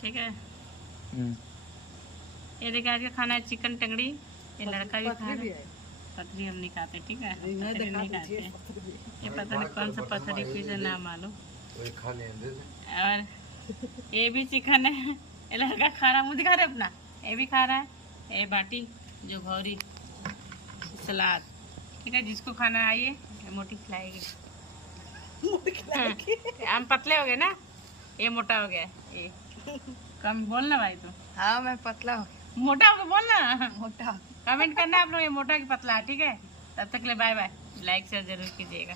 ठीक है। ये देखिए आज का खाना है चिकन टंगड़ी। ये लड़का भी खा रहा है। पथरी हम नहीं खाते, ठीक है, पथरी नहीं खाते। ये पता नहीं कौन सा पथरी पीस है, ना मालूम। और ये भी चिकन है। ये लड़का खा रहा, मुँह दिखा रहे अपना। ये भी खा रहा है। ये बाटी जो घौरी सलाद, ठीक है। जिसको खाना आइए, मोटी खिलाएगी। हम पतले हो गए ना, ये मोटा हो गया। ये कम बोलना भाई तू। हाँ मैं पतला हो गया। मोटा हो गया बोलना। मोटा। कमेंट करना आप लोग ये मोटा की पतला, ठीक है। तब तक के लिए बाय बाय। लाइक शेयर जरूर कीजिएगा।